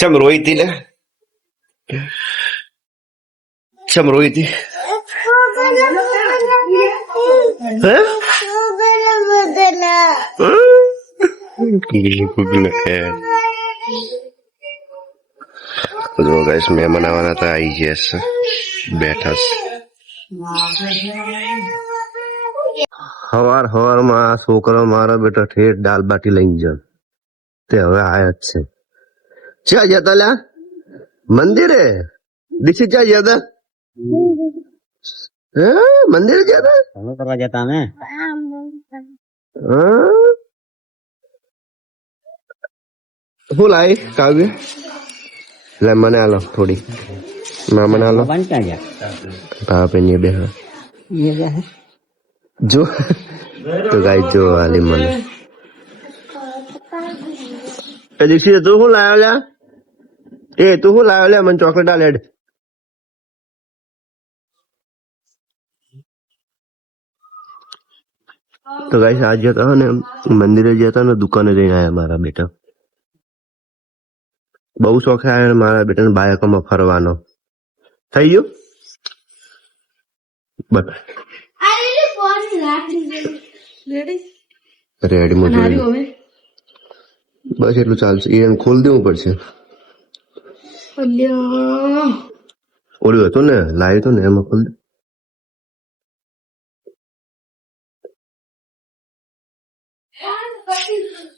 ચમ રોઈ તી લે ચમ રોઈ તી જો ગાઈસ મહેમાન આવવાના હતા આવી ગયા છે બેઠા છે હવારમાં આ છોકરો મારો બેટો ઠેઠ દાલ બાટી લઈને જાય તે હવે આયા જ છે ક્યાં જતા લ્યા મંદિરે દીક્ષિત ક્યાં જતા મંદિરે જતા કરવા જતા અમે શું લાવી કાવ્ય લે મને આલો થોડી મને આલો ભાઈ બે જો તો ગાય જો આલી મને દીક્ષિત તું શું લાવ્યો લ્યા તું શું લાવ્યો લ્યા મને ચોકલેટ આ લેડ તો ગાઈસ આજ જતા ને મંદિરે જતા ને દુકાને જઈને આયા મારા બેટા બહુ શોખ આવ્યો મારા બેટાને બાયકોમાં ફરવાનો થઈ ગયું બસ રેડી બસ એટલું ચાલશે એને ખોલ દેવું પડશે ઓળ્યું હતું ને લાવ્યું હતું ને એમાં ખોલ દે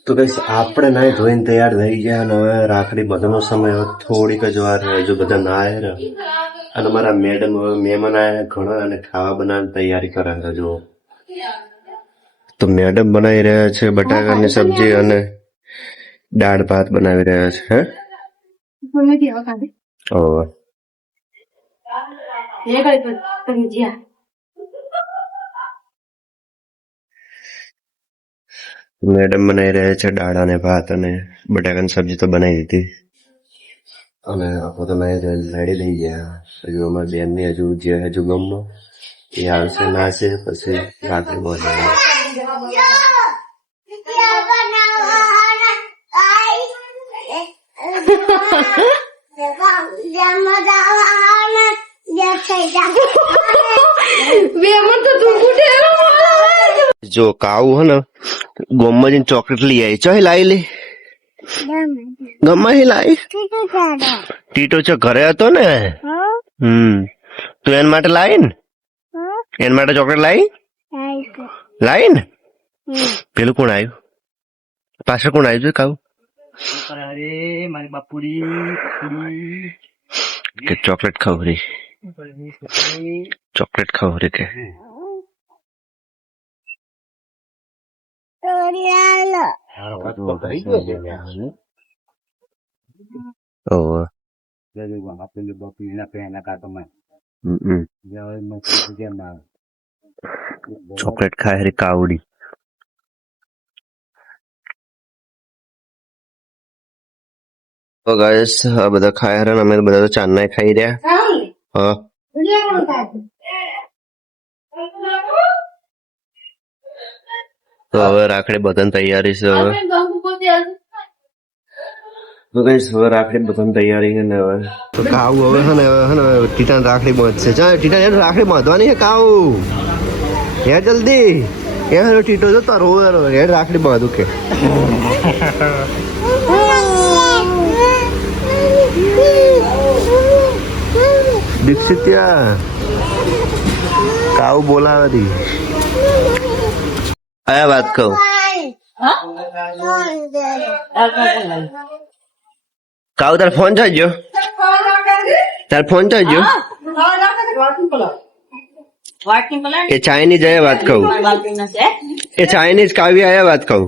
તો કઈ આપણે ના ધોઈને તૈયાર થઈ ગયા અને હવે રાખડી બધાનો સમય થોડીક જ વાર હજુ બધા ના આવ્યા અને મારા મેડમ મહેમાન આવ્યા ઘણા અને ખાવા બનાવવાની તૈયારી કરે છે જો તો મેડમ બનાવી રહ્યા છે બટાકાની સબ્જી અને દાળ ભાત બનાવી રહ્યા છે મેડમ બનાવી રહ્યા છે દાળ અને ભાત અને બટાકાની સબ્જી તો બનાવી દીધી અને આપણે તો રેડી થઈ ગયા હજુ અમારી બેન ની હજુ ગમો એ આવશે ના છે પછી રાત્રે બોલાવે જો કાવું હે ને ગોમમાં જઈને ચોકલેટ લઈ આવી ચો લાવી લે ગમમાં લાવી ટીટો છે ઘરે હતો ને તું એના માટે લાવી ને એના માટે ચોકલેટ લાવી ને પેલું કોણ આવ્યું પાછળ કોણ આવ્યું છે કાવું મારી બાપુડી કે ચોકલેટ ખવરી કે ચોકલેટ ખાય રે કાવડી તો ગાઈસ આ બધા ખાયા રહ્યા અમે બધા તો ચાંદના ખાઈ રહ્યા હા તો હવે રાખડી બધાની તૈયારી છે હવે તો ગાઈસ હવે રાખડી બધાની તૈયારી છે ને હવે તો કાવ હવે હે ને ટીટાને રાખડી બાંધશે ચાલ ટીટાને રાખડી બાંધવાની છે કાવ હે જલ્દી હે ટીટો જો તારો હે રાખડી બાંધું કે દીક્ષિત કાવ બોલાવે દી આયા વાત કહું કાવ તાર ફોન થઈ ગયો એ ચાઇનીઝ આયા વાત કહું એ ચાઇનીઝ કાવ્ય આયા વાત કહું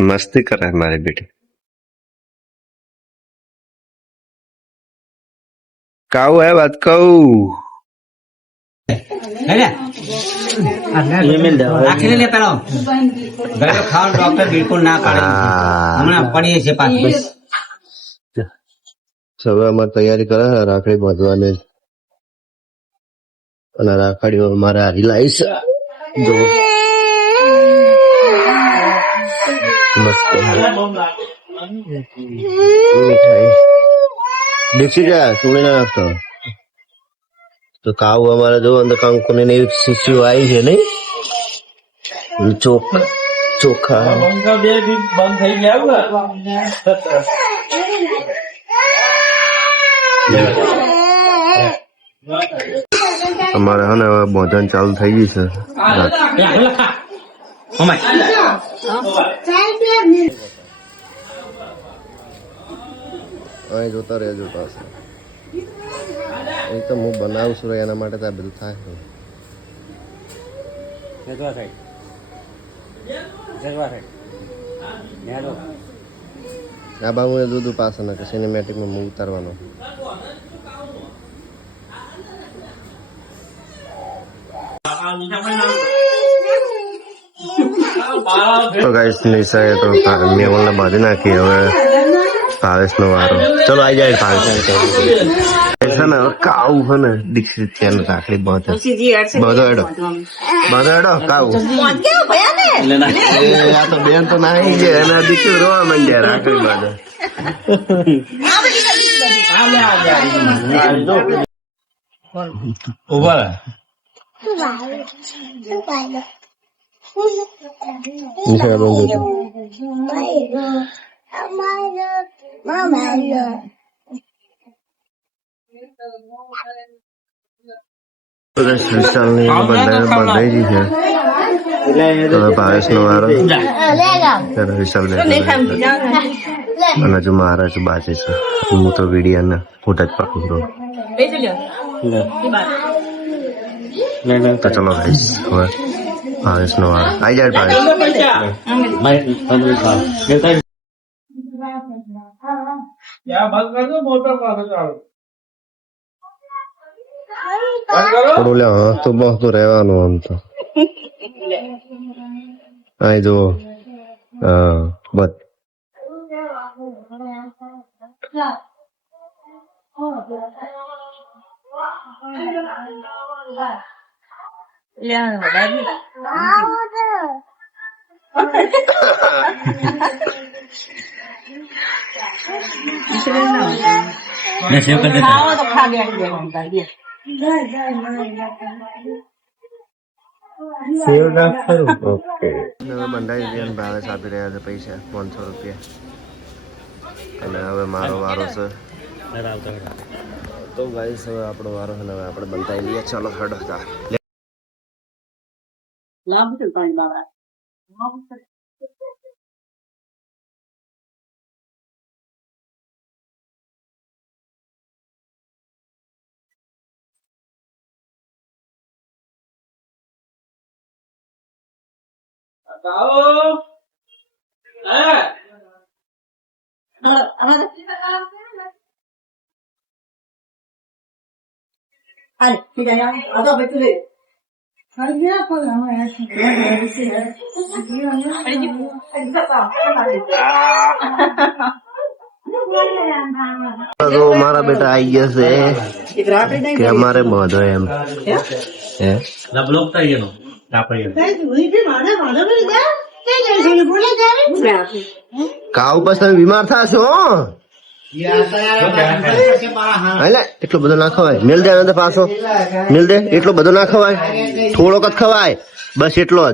मस्ती कर रहा है हमारे बेटे काऊ है बात काऊ રાખી લે પેલો ઘરે ખાવાનું ડોક્ટર બિલકુલ ના કરે હમણાં પડીએ છે પાછું હવે અમારે તૈયારી કરે છે રાખડી બાંધવાની અને રાખડીઓ અમારે હારી લાવી છે જો મસ્ત મીઠાઈ દીક્ષી જા તુણી ના નાખતો તો કાવ અમારે જો અંદર કંકુની ની શીશીઓ આવી છે નહીં ચોખા અમારે હે ને હવે ભોજન ચાલુ થઈ ગયું છે અહીં જોતા રહેજો પાસે એ તો હું બનાવું છું એના માટે તો આ બધું થાય આ બાબુ દૂધ પાસે ના કે સિનેમેટિકમાં હું ઉતારવાનો તો ગાઈસ નિશાએ તો મેવલને બાંધી નાખી હવે ભાવેશનો વારો ચલો આવી જાય ભાવેશ છે ને કાવું છે ને દીક્ષિત છે ને રાખડી બધો હેડો કાવું આ તો બેન તો નાહી ગયા એના દીકરી રોવા માંડ્યા રાખડી બાંધે ઉભા બંધાઈ ગઈ છે ભાવેશ નો વારો વિશાલ અને હજુ મારા જ બાજે છે હું તો વિડીયો ફોટા જ પાકું તો ચલો ભાઈશ હવે ભાવેશ નો વારો આવી જાય થોડું લે હસતું બસતું રહેવાનું આમ તો અહીં જુઓ હા બસ બંધાઈ ગયા ભાવેશ આપી રહ્યા છે પૈસા 500 રૂપિયા અને હવે મારો વારો છે તો ગાઈસ હવે આપણો વારો છે હવે આપણે બંધાઈ લઈએ ચાલો હડો તો મારા બેટા આવી ગયા છે કે અમારે બધો એમ કાવ પછી તમે બીમાર થશો એટલો બધો ના ખવાય મેલ દે અંદર પાછો મેલ દે એટલો બધો ના ખવાય થોડોક જ ખવાય બસ એટલો જ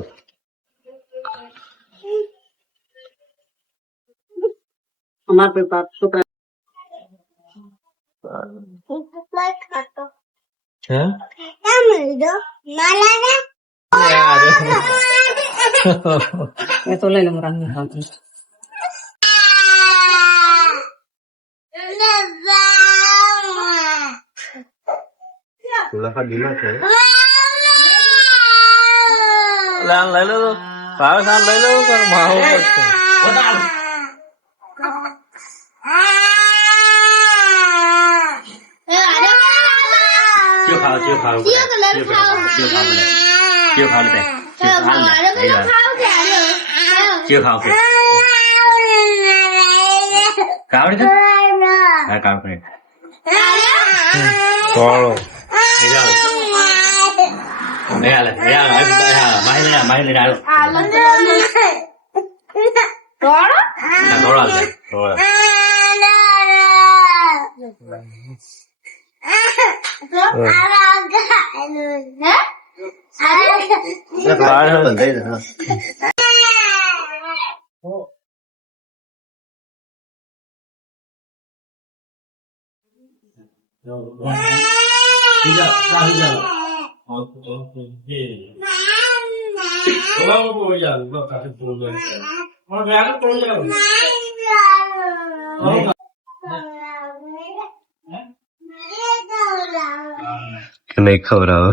તો લઈ લઉં રંગ લઈ લો ભાવેશ લઈ લો પણ માવો પડશે તારા કામ કરે કોળો નહીં ખવડાવો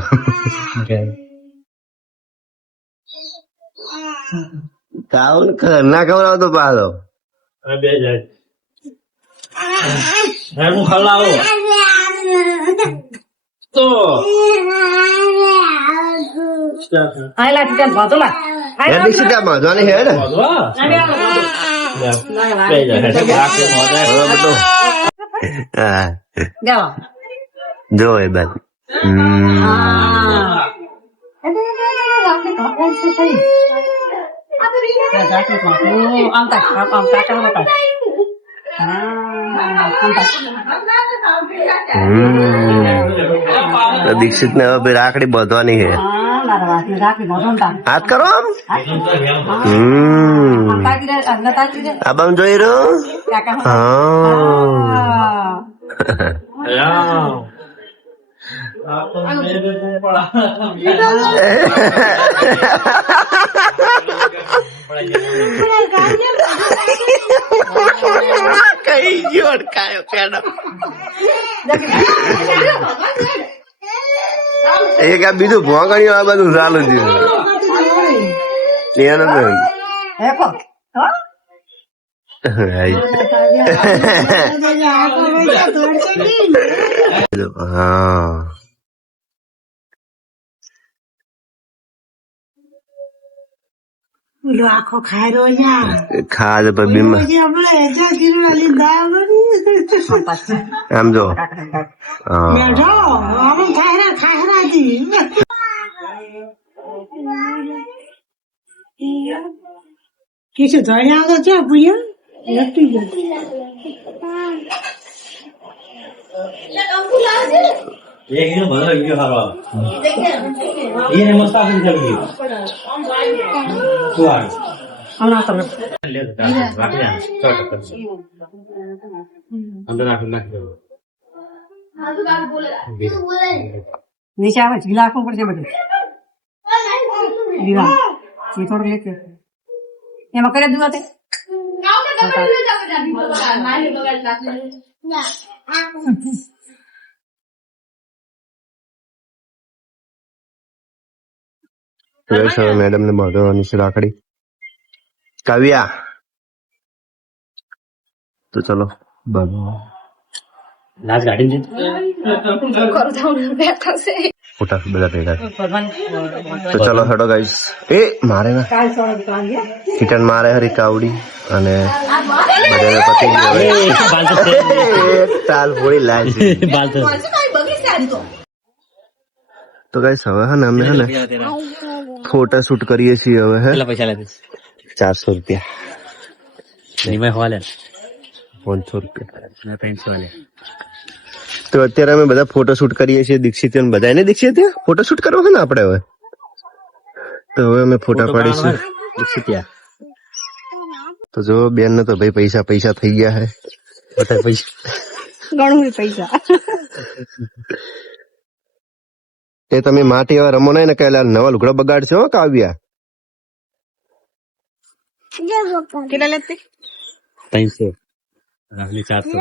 તાવ ના ખવડાવો તો પાડો બે જાય હું ખવડાવો તો આયલા ટીચર બાજુ લા દીક્ષિતા બાંધવાની હે ને હા જાઓ જો એ બાદ દીક્ષિત ને હવે રાખડી બાંધવાની છે હાથ કરો આમ આ બામ જોઈ રહ્યો હા કઈ ગયો અડકાયો પેડો એક આ બીજું ભોંગણ્યું આ બધું ચાલુ છે એનો હા આખો ખાઈ રહ્યો ખાદ પર બીમાર આમ જો কিছু ধরে আলো যা বুঝা একটু નીચે આવે ઢીલા રાખવું પડશે બધું દીવા એ થોડું લેતે એમાં કરે દીવા તે મેડમ ને બાંધવાની છે રાખડી કાવ્યા તો ચલો બાંધો લાસ્ટ ગાડી ફોટા બધા ભેગા તો ચલો હેડો ગાઈસ એ મારે ના કિટન મારે હરી કાવડી અને બધા પતિ તાલ ફોડી લાય તો ગાઈસ હવે હે ને અમે હે ને ફોટા શૂટ કરીએ છીએ હવે હે પૈસા લેते 400 રૂપિયા नहीं मैं हवा ले 500 રૂપિયા मैं 300 ले તો અત્યારે અમે બધા ફોટો શૂટ કરીએ છીએ દીક્ષિત અને બધાને દીક્ષિત ફોટો શૂટ કરવા છે ને આપણે હવે તો હવે અમે ફોટા પાડીશું દીક્ષિત તો જો બેન ને તો ભાઈ પૈસા પૈસા થઈ ગયા હે બધા પૈસા ઘણું પૈસા તે તમે માટી હવે રમો નહીં ને કે નવા લુગડા બગાડશે હો કાવ્યા કેટલા લેતી 300 400